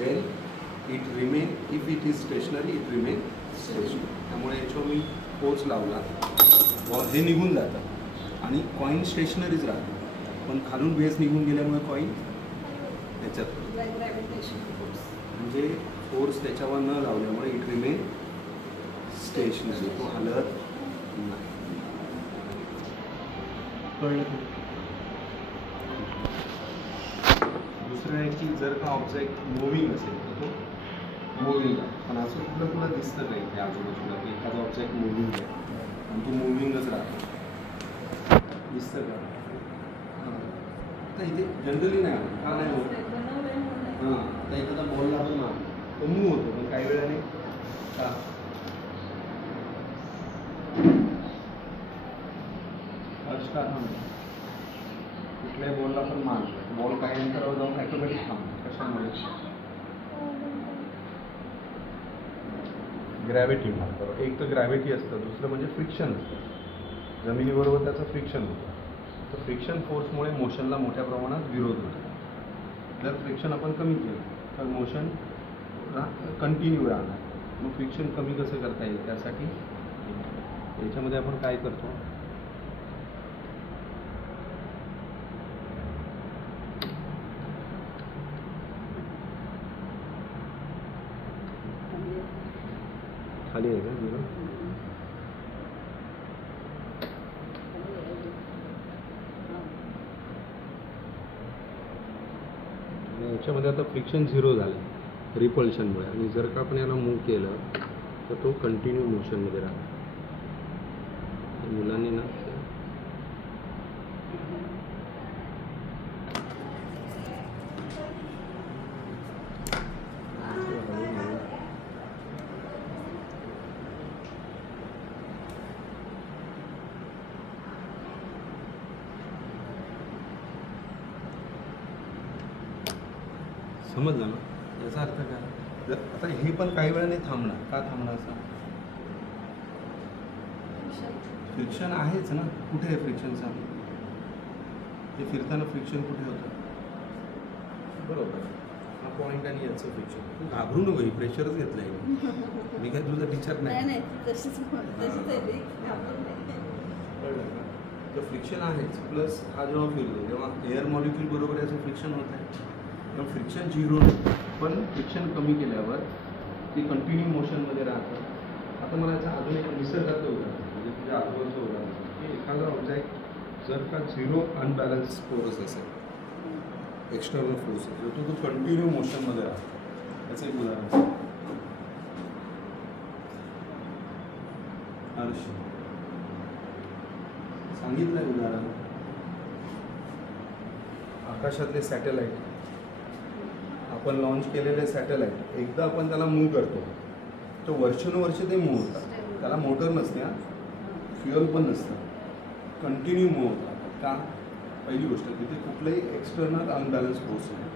Then it remain, if it is stationary it remain stationary. त्यामुळे याच्यावर मी force लावला, ball हे निघून जातं आणि कॉईन स्टेशनरीच राहते. पण खालून बेस निघून गेल्यामुळे कॉईन त्याच्यात म्हणजे फोर्स त्याच्यावर न लावल्यामुळे इट रिमेन स्टेशनरी, तो हलत नाही. कळलं? दुसरं आहे की जर का ऑब्जेक्ट मुव्हिंग असेल तर तो मुव्हिंग आहे, पण असं कुठलं तुला दिसतं नाही त्या आजूबाजूला की एखादा ऑब्जेक्ट मुव्हिंग आहे आणि तो मुव्हिंगच राहतो, दिसतं का? आता इथे जनरली नाही होत. का नाही होत? हां, आता एखादा बॉल लागतो ना तो मूव होतो, पण काही वेळाने का का थांबतो? कुठल्याही बॉलला पण मारतो, बॉल काही अंतरावर जाऊन ॲटोमॅटिक थांबतो. कशामुळे? ग्रॅव्हिटी म्हणतो. एक तर ग्रॅव्हिटी असतं, दुसरं म्हणजे फ्रिक्शन असतं. जमिनीबरोबर त्याचं फ्रिक्शन होतं. तर फ्रिक्शन फोर्समुळे मोशनला मोठ्या प्रमाणात विरोध होतो. जर फ्रिक्शन आपण कमी केलं तर मोशन कंटिन्यू राहणार. मग फ्रिक्शन कमी कसं करता येईल? त्यासाठी याच्यामध्ये आपण काय करतो, खाली आहे का तुला? याच्यामध्ये आता फ्रिक्शन झिरो झालं रिपल्शनमुळे, आणि जर का आपण याला मूव्ह केलं तर तो कंटिन्यू मोशनमध्ये राहतो. मुलांनी ना समजलं ना? याचा अर्थ काय? जर आता हे पण काही वेळाने थांबणार, का थांबणार? असं फ्रिक्शन आहेच ना. कुठे आहे फ्रिक्शनचा? हे फिरताना फ्रिक्शन कुठे होतं? बरोबर, हा पॉईंट आणि याचं फ्रिक्शन. तू घाबरू नको, ही प्रेशरच घेतलं आहे. मी काय तुझा टीचर नाही. तर फ्रिक्शन आहेच, प्लस हा जेव्हा फिरतो तेव्हा एअर मॉलिक्यूल बरोबर याचं फ्रिक्शन होत आहे. तेव्हा फ्रिक्शन झिरो नाही, पण फ्रिक्शन कमी केल्यावर ते कंटिन्यू मोशनमध्ये राहतं. आता मला याचा अजून एक निसर्गाचं उदाहरण, म्हणजे तुझ्या आजूबाजूचं उदाहरण, की एखादा ऑब्जेक्ट जर का झिरो अनबॅलन्स फोर्स असेल, एक्सटर्नल फोर्स असेल, तर तो कंटिन्यू मोशनमध्ये राहतो. याचं एक उदाहरण हर्ष सांगितलं आहे. उदाहरण आकाशातले सॅटेलाईट, आपण लॉन्च केलेले सॅटेलाईट, एकदा आपण त्याला मूव्ह करतो तर वर्षानुवर्षे ते मूव्ह होतात. त्याला मोटर नसते, फ्युअल पण नसतं, कंटिन्यू मूव्ह होतात. का? पहिली गोष्ट, तिथे कुठलंही एक्सटर्नल अनबॅलन्स फोर्स नाही,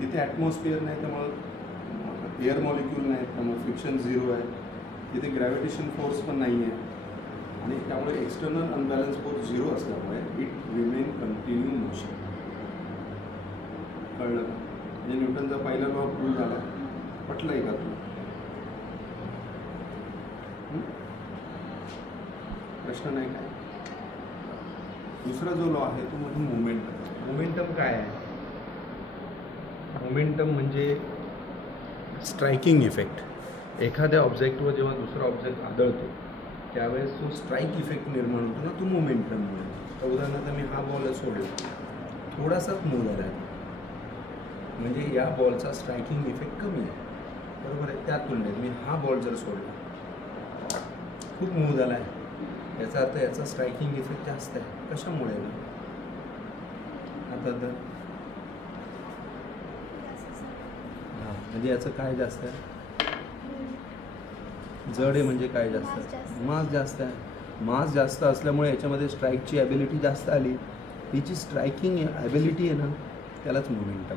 तिथे ॲटमॉस्फिअर नाही, त्यामुळं एअर मॉलिक्यूल नाही, त्यामुळे फ्रिक्शन झिरो आहे, तिथे ग्रॅव्हिटेशन फोर्स पण नाही आहे, आणि त्यामुळे एक्सटर्नल अनबॅलन्स फोर्स झिरो असल्यामुळे इट रिमेन कंटिन्यू मोशन. कळलं का? म्हणजे न्यूटनचा पहिला लॉ प्रूव्ह झाला. पटलं आहे का तुला? प्रश्न नाही काय? दुसरा जो लॉ आहे तो म्हणजे मोमेंटम. मोमेंटम काय आहे? मोमेंटम म्हणजे स्ट्रायकिंग इफेक्ट. एखाद्या ऑब्जेक्टवर जेव्हा दुसरा ऑब्जेक्ट आदळतो त्यावेळेस तो स्ट्राईक इफेक्ट निर्माण होतो ना, तो मोमेंटममुळे. तर उदाहरणार्थ मी हा बॉल सोडला, थोडासाच मूव्ह झाला आहे, म्हणजे या बॉलचा स्ट्रायकिंग इफेक्ट कमी आहे, बरोबर आहे. त्या तुलनेत मी हा बॉल जर सोडला, खूप मूव्ह झाला आहे, याचा अर्थ याचा स्ट्रायकिंग इफेक्ट जास्त आहे. कशामुळे? आता तर हां, म्हणजे याचं काय जास्त आहे? जड आहे म्हणजे काय जास्त आहे? मास जास्त आहे. मास जास्त असल्यामुळे याच्यामध्ये स्ट्राईकची ॲबिलिटी जास्त आली. ही जी स्ट्रायकिंग ॲबिलिटी आहे ना, त्यालाच मोमेंटम.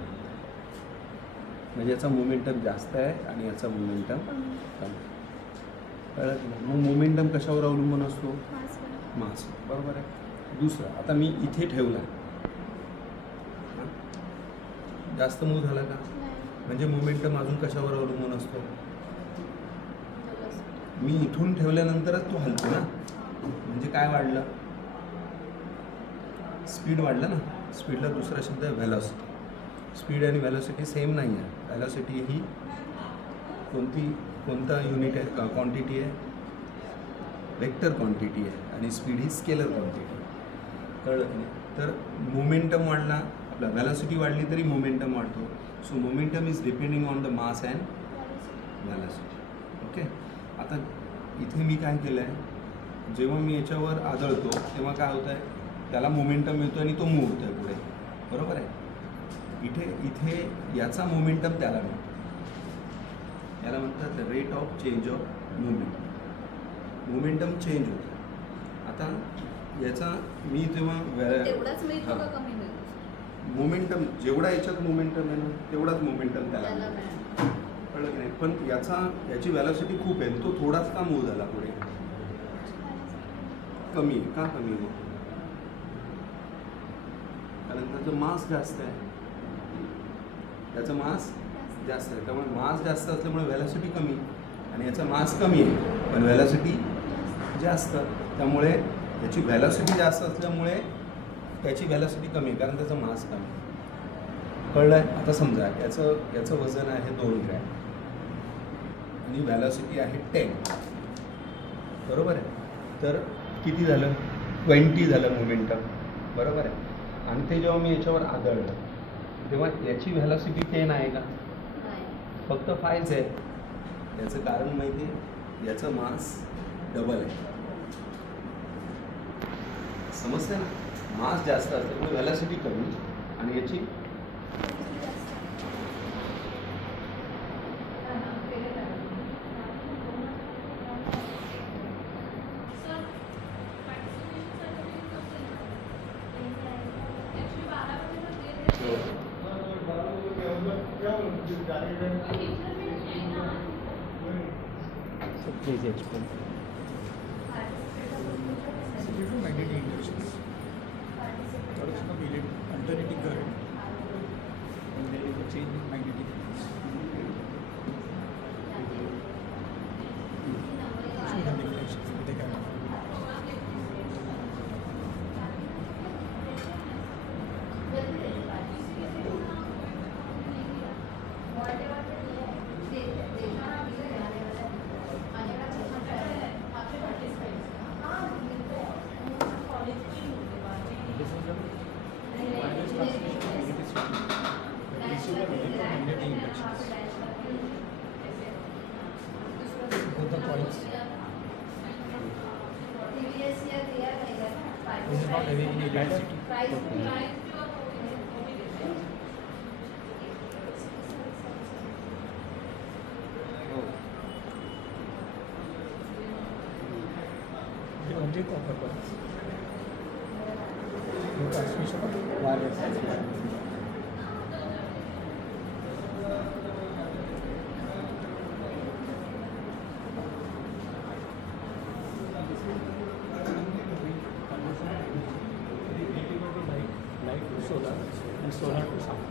म्हणजे याचा मोमेंटम जास्त आहे आणि याचा मोमेंटम कमी. कळत नाही? मग मोमेंटम कशावर अवलंबून असतो? मास, बरोबर आहे. दुसरं, आता मी इथे ठेवला, जास्त मूव्ह झाला का? म्हणजे मोमेंटम अजून कशावर अवलंबून असतो? मी इथून ठेवल्यानंतरच तो हलतो ना, म्हणजे काय वाढलं? स्पीड वाढलं ना. स्पीडला दुसरा शब्द आहे व्हेलॉसिटी. स्पीड आणि व्हेलॉसिटी सेम नाही आहे. व्हेलॉसिटी ही कोणता युनिट आहे, क्वांटिटी आहे? वेक्टर क्वांटिटी आहे. आणि स्पीड ही स्केलर क्वांटिटी. कळलं की नाही? तर मोमेंटम वाढला, आपला व्हेलॉसिटी वाढली तरी मोमेंटम वाढतो. So momentum is depending on the mass and velocity. Okay. आता इथे मी काय केलं आहे, जेव्हा मी याच्यावर आदळतो तेव्हा काय होतं आहे, त्याला मोमेंटम मिळतो आणि तो मूव्ह होतो आहे पुढे. बरोबर आहे. इथे याचा मोमेंटम त्याला मिळतो. याला म्हणतात rate of change of movement. Momentum change होतं. आता याचा मी जेव्हा मोमेंटम जेवढा याच्यात मोमेंटम आहे ना तेवढाच मोमेंटम त्याला मिळतो. कळलं की नाही? पण याची व्हेलॉसिटी खूप आहे, तो थोडाच का मूव्ह झाला पुढे? कमी आहे. का कमी आहे? कारण त्याचं मास जास्त आहे. त्याचं मास जास्त आहे, त्यामुळे मास जास्त असल्यामुळे व्हेलॉसिटी कमी, आणि याचा मास कमी आहे पण व्हेलॉसिटी जास्त. त्यामुळे याची व्हेलॉसिटी जास्त असल्यामुळे त्याची व्हेलॉसिटी कमी आहे, कारण त्याचा मास कमी आहे. कळलं आहे? आता समजा याचं वजन आहे 2 ग्रॅम आणि व्हेलॉसिटी आहे 10. बरोबर आहे. तर किती झालं? 20 झालं मोमेंटम. बरोबर आहे. आणि ते जेव्हा मी याच्यावर आदळलं तेव्हा याची व्हेलॉसिटी 10 आहे का? फक्त 5 आहे. याचं कारण माहिती आहे, याचं मास डबल आहे. समजते ना? मास जास्त असल्यामुळे व्हेलॉसिटी कमी आणि याची Please explain. Due to magnetic inductions, production of alternating current, and there is a change in magnetic fields. Show the deflections with the camera. Both the coils. This is not having any electricity. The only copper coils. The transmission of wireless transmission. Light to solar and solar to sound.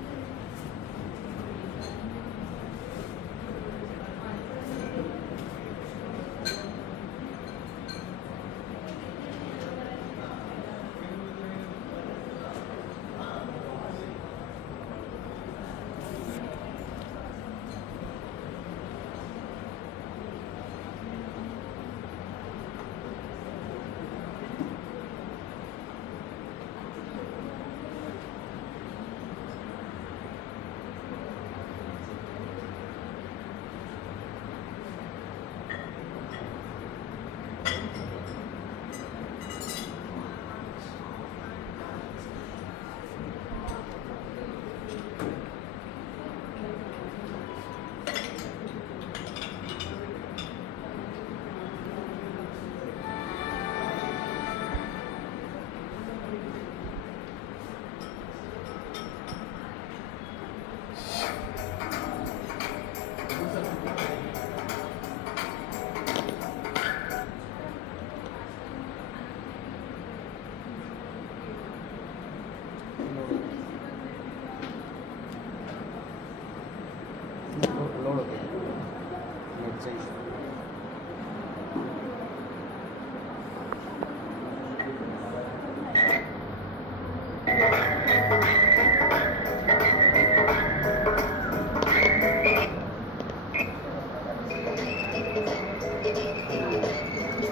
लाईटचा issue.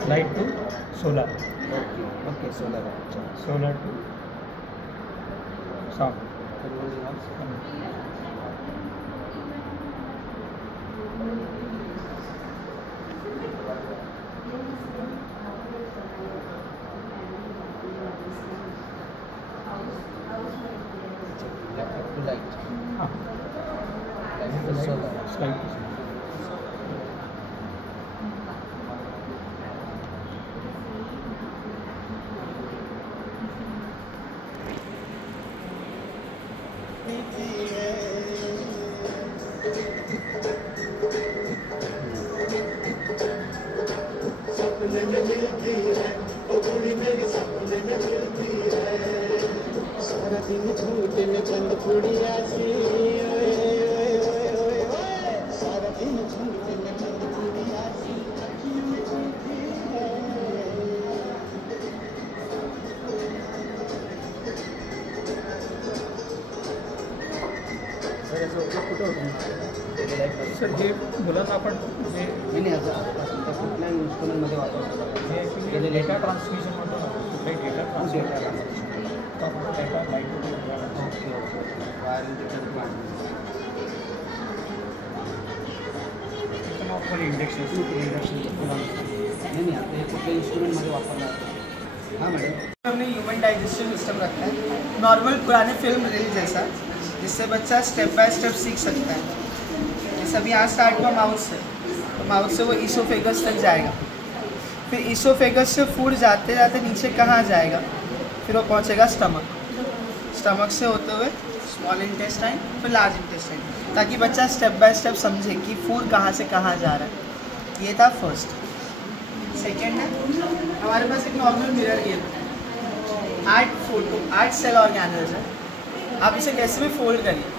Light to solar, okay solar आहे. अच्छा. Solar to sound. Light हाँ, light to solar. Light. सारा दिन झूठे में बंद पुड़िया सी, सारा दिन झूठे में बंद पुड़िया सी, अखियों में झूठी है. सर याचा उपयोग कुठं होतो? सर हे मुलांना आपण हे नाही आता त्या कुठल्याही इन्स्ट्रुमेंटमध्ये वापरतो हे ॲक्च्युली डेटा ट्रान्समिशन म्हणतो ना, कुठलाही डेटा ट्रान्सफर करायला तर आपण data light okay okay. Wiring current वाढली. आपण इंडक्शन मुलांना नाही नहीं आता हे कुठल्या इन्स्ट्रुमेंटमध्ये वापरला जातो. हां मॅडम. हमने ह्यूमन डाइजेस्टिव सिस्टम रखा है, नॉर्मल पुराने फिल्म रील जैसा, जिससे बच्चा स्टेप बाय स्टेप सीख सकता है. जैसे अभी यहाँ स्टार्ट हुआ माउथ से, तो माउथ से वो ईसोफेगस तक जाएगा, फिर ईसोफेगस से फूड जाते जाते नीचे कहाँ जाएगा, फिर वो पहुँचेगा स्टमक, स्टमक से होते हुए स्मॉल इंटेस्टाइन, फिर लार्ज इंटेस्टाइन, ताकि बच्चा स्टेप बाय स्टेप समझे कि फूड कहाँ से कहाँ जा रहा है. ये था फर्स्ट. सेकेंड है हमारे पास एक नॉर्मल मिरर ये 8 सेल ऑर्गेनल्स है. आप इसे कैसे भी फोल्ड करिए,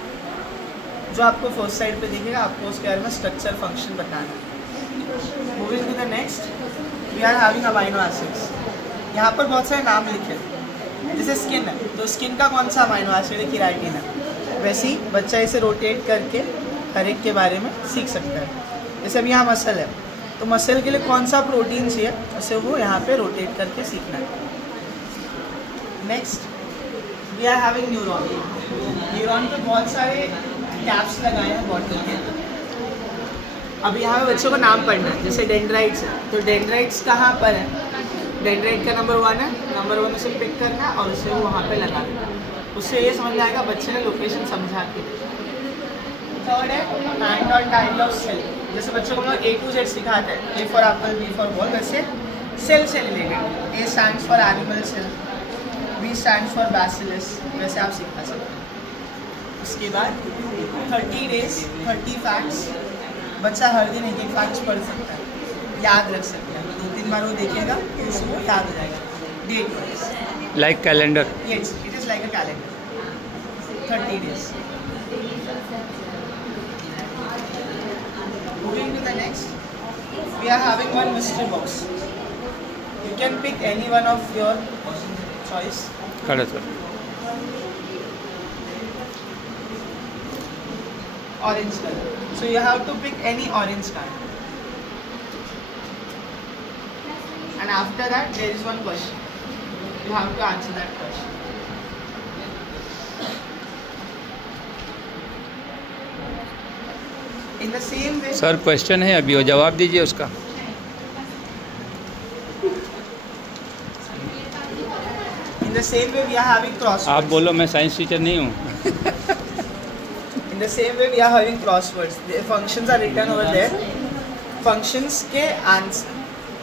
जो आपको फर्स्ट साइड पे दिखेगा आपको उसके बारे में स्ट्रक्चर फंक्शन बताना है. Moving to the next, we are having amino acids. यहाँ पर बहुत सारे नाम लिखे हैं. जैसे स्किन है तो स्किन का कौन सा अमाइनो एसिड है, केराटिन है. वैसे ही बच्चा इसे रोटेट करके हर एक के बारे में सीख सकता है. जैसे अभी यहाँ मसल है तो मसल के लिए कौन सा प्रोटीन चाहिए उसे वो यहाँ पे रोटेट करके सीखना है. Next we are having neuron. Neuron पे बहुत सारे कैप्स लगाए हैं बॉटल के. अब यहाँ पे बच्चों को नाम पढ़ना है. जैसे डेंड्राइट्स है तो डेंड्राइट्स कहाँ पर है, डेंड्राइट का नंबर 1 है, नंबर 1 उसे पिक करना है और उसे वो वहाँ पे लगा देना. उससे ये समझ आएगा बच्चे ने लोकेशन समझा के. थर्ड है काइंड और टाइप ऑफ सेल. जैसे बच्चों को हम A to Z सिखाते हैं, A for apple, B for ball, वैसे सेल से रिलेटेड. A stands for animal cell, B stands for bacillus, वैसे आप सिखा सकते हैं. उसके बाद 30 डेज 30 फैक्ट्स. बच्चा हर दिन एक फैक्ट्स पढ़ सकता है, याद रख सकता है. 2-3 बार वो देखेगा तो उसको याद हो जाएगा. Date wise like calendar. yes, it is like a calendar. 30 days. Moving to the next, we are having one mystery box. You can pick any one of your choice. खरं sir. Orange color. So you have to pick any orange color. And after that, there is one question. You have to answer that question. In the same way. Sir question है अभी, वो जवाब दीजिए उसका. In the same way, we are having crosswords. आप बोलो, मैं science teacher नहीं हूँ. In the same way, we are having crosswords. The functions are written over there. Functions के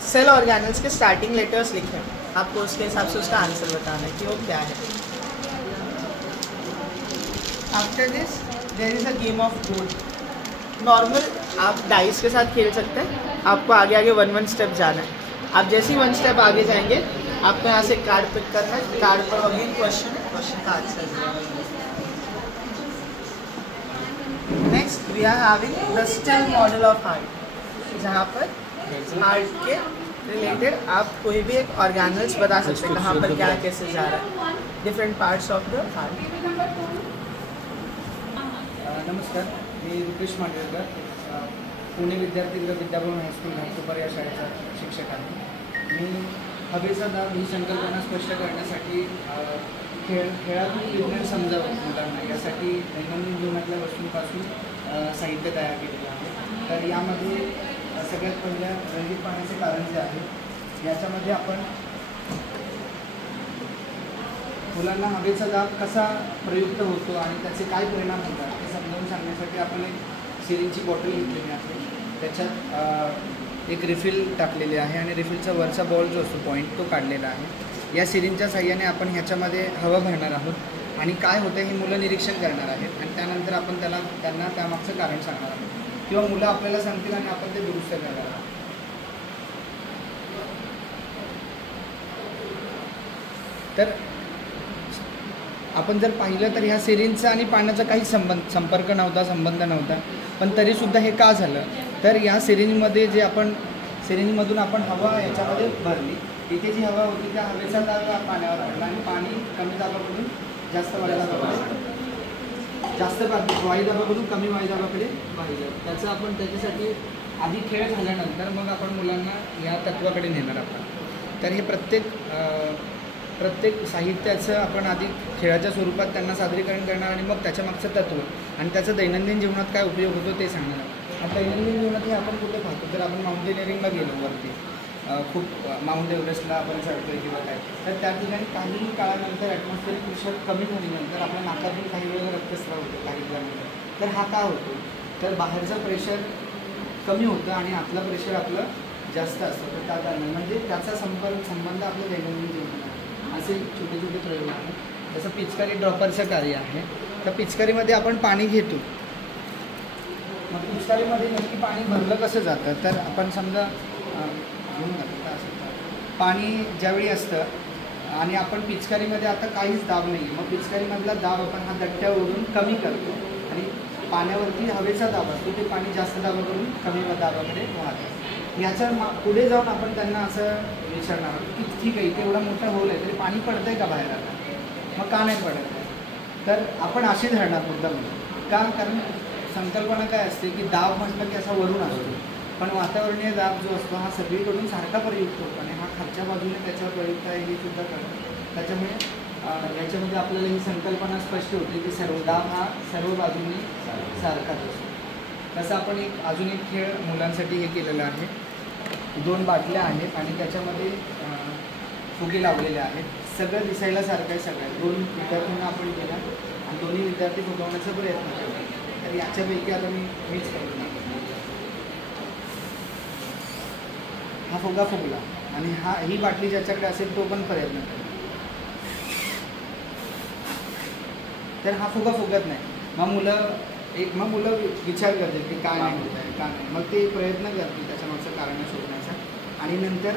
सेल ऑर्गेनल्स के स्टार्टिंग लेटर्स लिखे हैं. आपको उसके हिसाब से उसका आंसर बताना है कि वो क्या है. After this there is a game of board. Normal आप डाइस के साथ खेल सकते हैं. आपको आगे आगे 1-1 स्टेप जाना है. आप जैसे ही 1 स्टेप आगे जाएंगे आपको यहाँ से कार्ड पिक करना है. कार्ड पर अगेन क्वेश्चन है, क्वेश्चन का answer. Next we are having the still model of heart. जहाँ पर हार्ट के रिलेटेड आप कोई भी एक ऑर्गेनल्स बता सकते हैं कहाँ पर क्या कैसे जा रहा है, different parts of the heart. नमस्कार, मी रुपेश मांडवेकर, पुणे विद्यार्थीगृह विद्याभवन हायस्कूल घाटकोपर या शाळेचा शिक्षक आहे. मी हवेचा दाब ही संकल्पना स्पष्ट करण्यासाठी खेळातून विज्ञान समजावं मुलांना यासाठी दैनंदिन जीवनातल्या वस्तूंपासून साहित्य तयार केलेलं आहे. तर यामध्ये सगळ्यात पहिलं रंगीत पाण्याचे कारंजे आहे. याच्यामध्ये आपण मुलांना हवेचा दाब कसा प्रयुक्त होतो आणि त्याचे काय परिणाम होतात हे समजावून सांगण्यासाठी आपण एक सिरिंजची बॉटल घेतलेली आहे. त्याच्यात एक रिफिल टाकलेली आहे आणि रिफिलचा वरचा बॉल जो असतो पॉईंट तो काढलेला आहे. या सिरिंजच्या साह्याने आपण ह्याच्यामध्ये हवा भरणार आहोत आणि काय होतं हे मुलं निरीक्षण करणार आहेत आणि त्यानंतर आपण त्यांना त्यामागचं कारण सांगणार आहोत किंवा मुलं आपल्याला सांगतील आणि आपण ते दुरुस्त करणार आहोत. तर आपण जर पाहिलं तर ह्या सिरिंजचा आणि पाण्याचा काही संपर्क नव्हता, संबंध नव्हता, पण तरीसुद्धा हे का झालं तर या सिरिंजमधून आपण हवा याच्यामध्ये भरली. इथे जी हवा होती त्या हवेचा दाब पाण्यावर पडला आणि पाणी कमी दाबाकडून जास्त वायुदाबाकडून कमी वायुदाबाकडे वाहिलं. त्याच्यासाठी आधी खेळ झाल्यानंतर मग आपण मुलांना या तत्वाकडे नेणार आहोत. तर हे प्रत्येक साहित्याचं आपण आधी खेळाच्या स्वरूपात त्यांना सादरीकरण करणार आणि मग त्याच्यामागचं तत्व आणि त्याचा दैनंदिन जीवनात काय उपयोग होतो ते सांगणार आहोत. आता दैनंदिन जीवनात हे आपण कुठे पाहतो तर आपण माउंटेनिअरिंगला गेलो वरती, खूप माउंट एव्हरेस्टला आपण चढतोय किंवा काय, तर त्या ठिकाणी काही काळानंतर ॲटमॉस्फिअरिक प्रेशर कमी झाल्यानंतर आपल्या नाकातून काही वेळेला रक्तस्राव होतो काही वेळानंतर. तर हा का होतो तर बाहेरचं प्रेशर कमी होतं आणि आतलं प्रेशर आपलं जास्त असतं. तर त्या कारणाने म्हणजे त्याचा संबंध आपल्या दैनंदिन जीवनात असे छोटे छोटे प्रयोग आहेत. जसं पिचकारी ड्रॉपरचं कार्य आहे. तर पिचकारीमध्ये आपण पाणी घेतो, मग पिचकारीमध्ये नक्की पाणी भरलं कसं जातं तर आपण समजा पाणी ज्यावेळी असतं आणि आपण पिचकारीमध्ये आता काहीच दाब नाही, मग पिचकारीमधला दाब आपण हा दट्ट्यावरून कमी करतो आणि पाण्यावरती हवेचा दाब असतो ते पाणी जास्त दाबाकडून कमी दाबाकडे वाहतं. याच्या पुढे जाऊन आपण त्यांना असं विचारणार आहोत की ठीक आहे इथे एवढा मोठा होल आहे तरी पाणी पडतं आहे का बाहेर आता, मग का नाही पडत आहे. तर आपण अशी धरणार मुद्दाम का, कारण संकल्पना काय असते की दाब म्हटलं की असा वरून असतो, पण वातावरणीय दाब जो असतो हा सगळीकडून सारखा प्रयुक्त होतो आणि हा खालच्या बाजूने त्याच्यावर प्रयुक्त आहे हे सुद्धा कळतं. त्याच्यामुळे याच्यामध्ये आपल्याला ही संकल्पना स्पष्ट होते की सर्व दाब हा सर्व बाजूने सारखाच असतो. तसं आपण अजून एक खेळ मुलांसाठी हे केलेलं आहे. 2 बाटल्या आहेत आणि त्याच्यामध्ये फुगे लावलेले आहेत. सगळं दिसायला सारखं आहे. सगळ्यात 2 विद्यार्थ्यांना आपण केला आणि दोन्ही विद्यार्थी फुगवण्याचा प्रयत्न केला. तर याच्यापैकी आता मीच करतो. हा फुगा फुगला आणि ही बाटली ज्याच्याकडे असेल तो पण प्रयत्न करेल. तर हा फुगा फुगत नाही. मग मुलं विचार करतील की काय नाही होत आहे का नाही, मग ते प्रयत्न करतील त्याच्यामागचं कारण शोधण्याचा आणि नंतर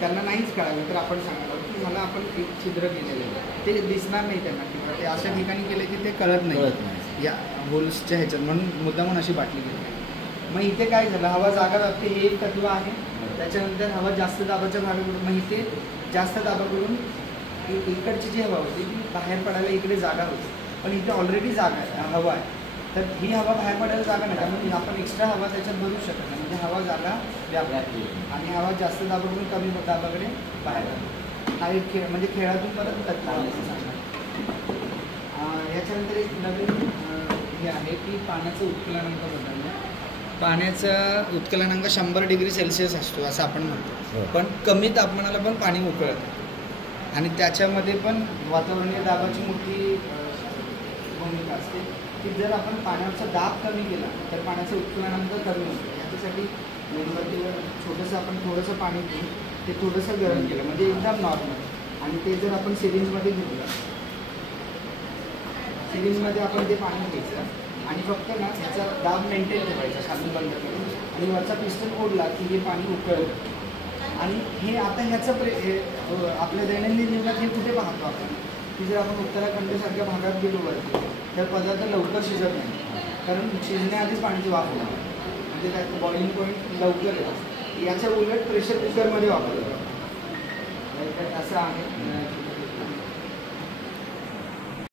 त्यांना नाहीच कळालं तर आपण सांगायला की ह्याला आपण एक छिद्र केलेलं आहे, ते दिसणार नाही त्यांना किंवा ते अशा ठिकाणी केलं की ते कळत नाही या होल्सच्या ह्याच्यात, म्हणून मुद्दामून अशी बाटली केली. मग इथे काय झालं, हवा जागा लागते हे एक तत्व आहे. त्याच्यानंतर हवा जास्त दाबाच्या भागाकडून मग इथे जास्त दाबाकडून इकडची जी हवा होती ती बाहेर पडायला इकडे जागा होती, पण इथे ऑलरेडी हवा आहे. तर ही हवा बाहेर पडायला जागा नाही, त्यामुळे आपण एक्स्ट्रा हवा त्याच्यात भरू शकत नाही. म्हणजे हवा जागा व्यापली आणि हवा जास्त दाबाकडून कमी दाबाकडे बाहेर आली. हा एक खेळ म्हणजे खेळातून परत तत्व सांगणार. याच्यानंतर एक नवीन हे आहे की पाण्याचं उत्कलनांक बदलणं. पाण्याचा उत्कलनांक 100 डिग्री सेल्सिअस असतो असं आपण म्हणतो, पण कमी तापमानाला पण पाणी उकळतं आणि त्याच्यामध्ये पण वातावरणीय दाबाची मोठी भूमिका असते की जर आपण पाण्याचा दाब कमी केला तर पाण्याचं उत्कलनांक कमी होतं. याच्यासाठी मेणबत्तीवर छोटंसं आपण थोडंसं पाणी घेऊन ते थोडंसं गरम केलं म्हणजे एकदम नॉर्मल आणि ते जर आपण सिरिंजमध्ये घेतलं, सिरिंजमध्ये आपण ते पाणी घ्यायचं आणि फक्त ना याचा दाब मेंटेन ठेवायचा खाली बंद करून आणि वरचा पिस्टन ओढला की हे पाणी उकळतं. आणि हे आता ह्याचं आपल्या दैनंदिन जीवनात हे कुठे पाहतो आपण की जर आपण उत्तराखंडसारख्या भागात गेलो वरती तर पदार्थ लवकर शिजत नाही, कारण शिजण्याआधीच पाण्याची वाफ होते. म्हणजे त्यात बॉइलिंग पॉईंट लवकर येतो. याच्या उलट प्रेशर कुकरमध्ये वापरलं जातं. असं आहे.